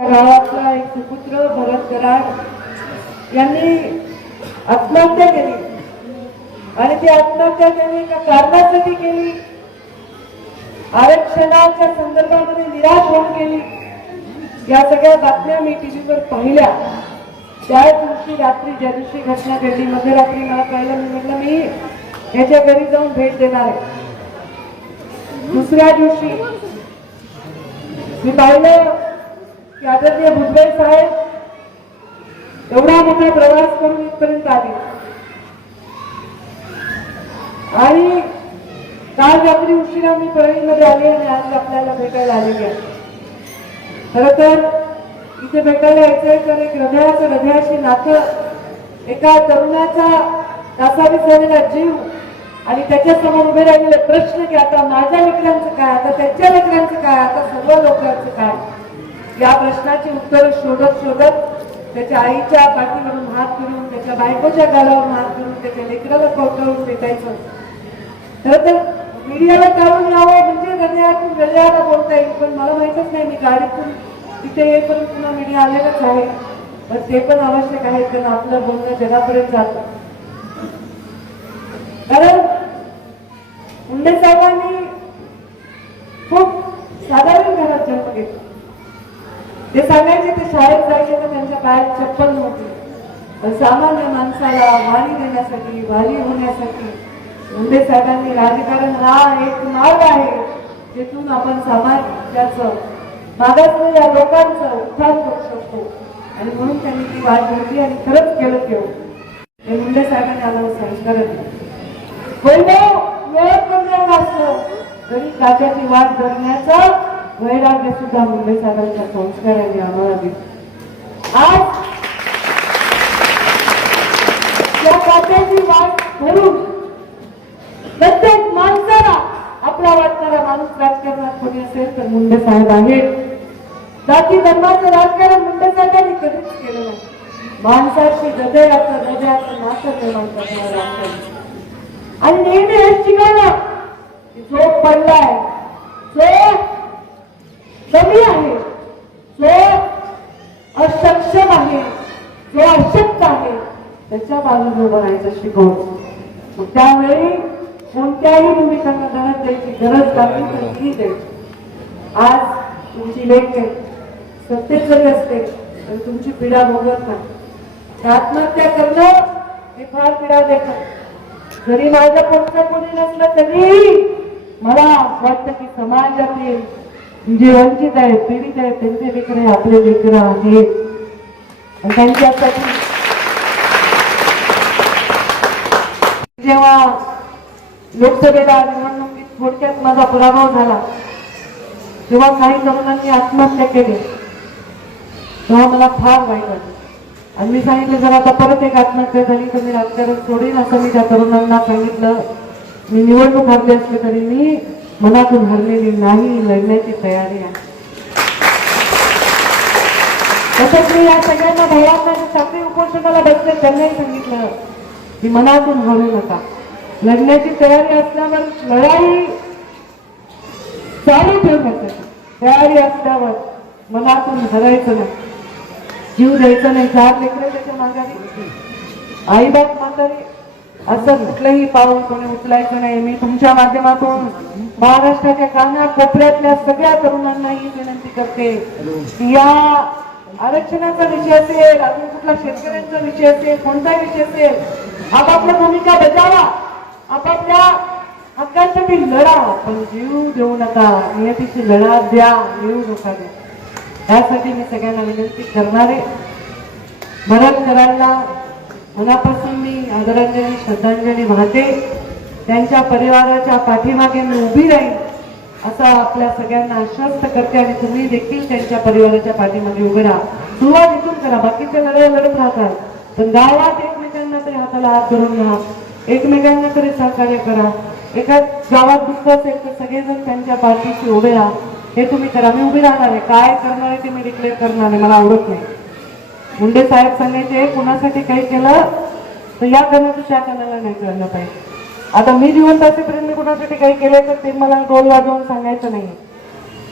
गावातला एक सुपुत्र भरत कराड यांनी आत्महत्या केली. आणि ती आत्महत्या त्यांनी एका कारणासाठी केली. आरक्षणाच्या संदर्भामध्ये निराश होऊन केली या सगळ्या बातम्या मी टीव्हीवर पाहिल्या. त्या दिवशी रात्री ज्या दिवशी घटना घडली मध्यरात्री मला कळलं. मी म्हटलं मी याच्या घरी जाऊन भेट देणार आहे. दुसऱ्या दिवशी मी पाहिलं की आदरणीय भुजबळ साहेब एवढा मोठा प्रवास करून इथपर्यंत आले. आणि काल रात्री उशिरा मी परळीमध्ये आले आणि आज आपल्याला भेटायला आलेली आहे. खर तर इथे भेटायला यायचंय तर एक हृदयाचं हृदयाशी नातं एका तरुणाचा कासावीस झालेला जीव आणि त्याच्यासमोर उभे राहिलेले प्रश्न की आता माझ्या लेकरांचं काय आता त्याच्या लेकरांचं काय आता सर्व लोकांचं काय या प्रश्नाची उत्तर शोधत शोधत त्याच्या आईच्या पाठीवरून हात करून त्याच्या बायकोच्या गालावर हात करून त्याच्या लेकराला कवटाळून भेटायचं खरं तर मीडियाला काढून यावं म्हणजे हृदयातून हृदयाला बोलता येईल पण मला माहितच नाही मी गाडीतून तिथे येईपर्यंत पुन्हा मीडिया आलेलाच आहे. पण ते पण आवश्यक आहे कारण आपलं बोलणं जगापर्यंत जातं. कारण मुंडे साहेबांनी खूप साधारण घरात जन्म घेतला ते सांगायचे ते शाळेत जायचे तर त्यांच्या पायात चप्पल नव्हती सामान्य माणसाला वाली देण्यासाठी वाली होण्यासाठी मुंडे साहेबांनी राजकारण हा एक मार्ग आहे जिथून आपण समाजाचं मागासलेल्या लोकांचं उत्थान करू शकतो. आणि म्हणून त्यांनी ती वाट घेतली आणि खरंच केलं केलं. हे मुंडे साहेबांनी आम्हाला संस्कार दिले. वेळ करून असतो तरी काच्याची वाट धरण्याचा वैराग्य सुद्धा मुंबई साहेबांच्या संस्काराने आम्हाला दिली आज या काच्याची वाट धरून प्रत्येक माणसाला आपला वाटणारा माणूस राजकारणात कोणी असेल तर मुंडे साहेब आहेत. जाती धर्माचं राजकारण मुंडे साहेबांनी कधीच केलं नाही. माणसाशी हृदयाचं हृदयाचं नातं निर्माण करणारं राजकारण. आणि नेहमी हेच शिकवलं की जो पडलाय जो कमी आहे जो असक्षम आहे जो अशक्त आहे त्याच्या बाजूने उभं राहायचं शिकवलं मग त्यावेळी कोणत्याही भूमिकांना धडक द्यायची गरज लागली तर द्यायची आज तुमची लेख आहे. सत्तेत जरी असते. तरी तुमची पीडा भोगत नाही. आत्महत्या करणं हे फार पीडा देतात जरी माझ्या पक्ष कोणी नसलं तरी मला वाटतं की समाजातील जे वंचित आहेत पीडित आहेत त्यांचे लेकरं आपले लेकरं आहेत. आणि त्यांच्यासाठी जेव्हा लोकसभेला निवडणुकीत थोडक्यात माझा पराभव झाला तेव्हा काही तरुणांनी आत्महत्या केली. तेव्हा मला फार वाईट वाटलं. आणि मी सांगितलं जर आता परत एक आत्महत्या झाली तर मी राजकारण सोडेन असं मी त्या तरुणांना सांगितलं. मी निवडणूक हरली असली तरी मी मनातून हरलेली नाही लढण्याची तयारी आहे. तसंच मी या सगळ्यांना भावांना जे साखळी उपोषणाला बसले त्यांनाही सांगितलं. ही मनातून हरू नका. लढण्याची तयारी असल्यावर लढाई चालू ठेवण्यासाठी तयारी असल्यावर मनातून हरायचं नाही. जीव द्यायचा नाही चार लेकरं त्याच्या माघारी. आई बाप म्हातारी असं कुठलंही पाऊल कोणी उचलायचं नाही. मी तुमच्या माध्यमातून महाराष्ट्राच्या काना कोपऱ्यातल्या सगळ्या तरुणांना ही विनंती करते की या आरक्षणाचा विषय असेल अजून कुठला शेतकऱ्यांचा विषय असेल कोणता विषय असेल आपापल्या भूमिका बजावा. आपापल्या हक्कांसाठी लढा पण जीव देऊ नका. नियतीची लढा द्या येऊ नका द्या त्यासाठी मी सगळ्यांना विनंती करणारे. मदत करायला मनापासून मी आदरांजली श्रद्धांजली वाहते. त्यांच्या परिवाराच्या पाठीमागे मी उभी राहील असं आपल्या सगळ्यांना आश्वस्त करते आणि तुम्ही देखील त्यांच्या परिवाराच्या पाठीमागे उभे राहा. सुरुवात इथून करा. बाकीच्या लढाया लढत राहतात पण गावात हाताला हात धरून घ्या एकमेकांना तरी सहकार्य करा. एका गावात दुःख असेल तर सगळेजण त्यांच्या पाठीशी उभे राहा. हे तुम्ही करा. मी उभी राहणार आहे. काय करणार आहे ते मी डिक्लेअर करणार आहे. मला आवडत नाही. मुंडे साहेब सांगायचे कुणासाठी काही केलं? तर या करण्याचं त्या करण्याला नाही कळलं पाहिजे. आता मी जिवंत असेपर्यंत मी कुणासाठी काही केलं तर ते मला डोल वाजवून सांगायचं नाही.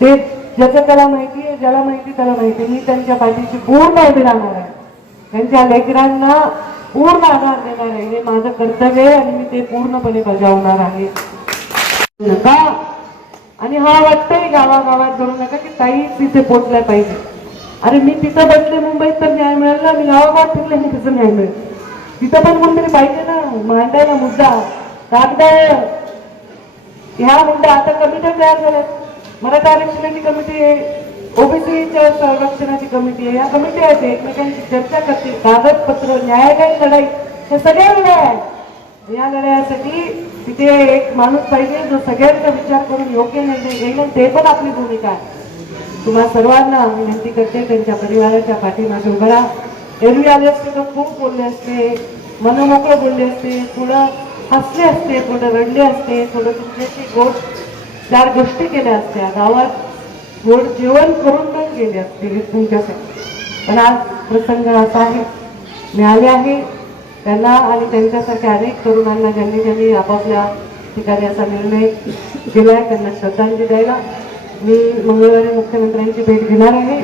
ते ज्याचं त्याला माहिती आहे ज्याला माहिती त्याला माहिती आहे. मी त्यांच्या पाठीशी पूर्ण उभी राहणार आहे. त्यांच्या लेकरांना पूर्ण आधार देणार आहे. हे माझं कर्तव्य आहे आणि मी ते पूर्णपणे बजावणार आहे. नका. आणि हा वाटतंय गावागावात करू नका की ताई तिथे पोचल्या पाहिजे. अरे मी तिथं बसले मुंबईत तर न्याय मिळेल ना. मी गावागावात फिरले मी तिथं न्याय मिळेल. तिथं पण कोणतरी पाहिजे ना. मांडायला मुद्दा. कागदावर. ह्या मुद्दा आता कमिट्या तयार झाल्यात. मराठा आरक्षणाची कमिटी आहे. ओबीसीच्या संरक्षणाची कमिटी आहे. या कमिटी आहेत एकमेकांची चर्चा करतील. कागदपत्र न्यायालयीन लढाई हे सगळ्या लढाया आहेत. या लढ्यासाठी तिथे एक माणूस पाहिजे जो सगळ्यांचा विचार करून योग्य निर्णय घेईल ते पण आपली भूमिका आहे. तुम्हा सर्वांना विनंती करते त्यांच्या परिवाराच्या पाठीमागे उभा राहा. एरवी आले असते तर खूप बोलले असते मनमोकळं बोलले असते थोडं हसले असते थोडं रडले असते थोडं तुमच्याशी गोष्ट चार गोष्टी केल्या असत्या. गावात गोड जेवण करून पण गेले असते तुमच्यासाठी. पण आज प्रसंग असा आहे. मिळाले आहे. त्यांना आणि त्यांच्यासारख्या अनेक तरुणांना ज्यांनी ज्यांनी आपापल्या ठिकाणी असा निर्णय दिलाय त्यांना श्रद्धांजली द्यायला मी मंगळवारी मुख्यमंत्र्यांची भेट घेणार आहे.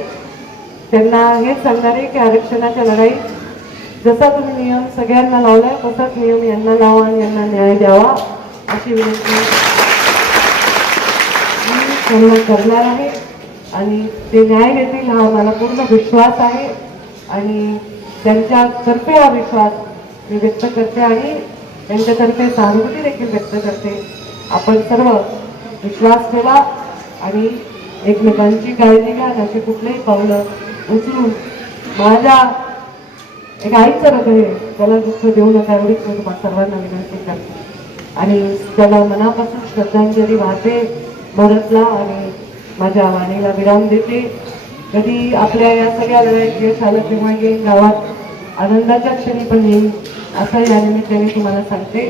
त्यांना हेच सांगणार आहे की आरक्षणाच्या लढाईत जसा तुम्ही नियम सगळ्यांना लावलाय तसाच नियम यांना लावा आणि यांना न्याय द्यावा अशी विनंती पूर्ण करणार आहे. आणि ते न्याय देतील हा मला पूर्ण विश्वास आहे. आणि त्यांच्यातर्फे हा विश्वास मी व्यक्त करते आणि त्यांच्यातर्फे सहानुभूती देखील व्यक्त करते. आपण सर्व विश्वास ठेवा आणि एकमेकांची काळजी घ्या. असे कुठलेही पावलं उचलून माझ्या एक आईचं हृदय आहे. त्याला दुःख देऊ नका एवढीच मी तुम्हाला सर्वांना विनंती करते. आणि त्याला मनापासून श्रद्धांजली वाहते. भरतला आणि माझ्या वाणीला विराम देते. कधी आपल्या या सगळ्या लढ्यात यश आलं किंवा येईल गावात आनंदाच्या क्षणी पण येईल असं या निमित्ताने तुम्हाला सांगते.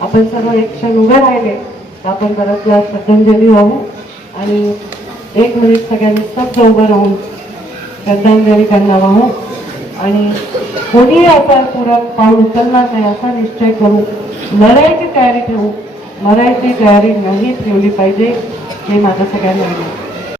आपण सर्व एक क्षण उभे राहिले तर आपण भरतला श्रद्धांजली वाहू आणि एक मिनिट सगळ्यांनी स्तब्ध उभं राहून श्रद्धांजली त्यांना वाहू. आणि कोणीही आता पूरक पाऊल उचलणार नाही असा निश्चय करू लढायची तयारी ठेवू. मरायची तयारी नाही ठेवली पाहिजे. हे माझं सगळ्यांना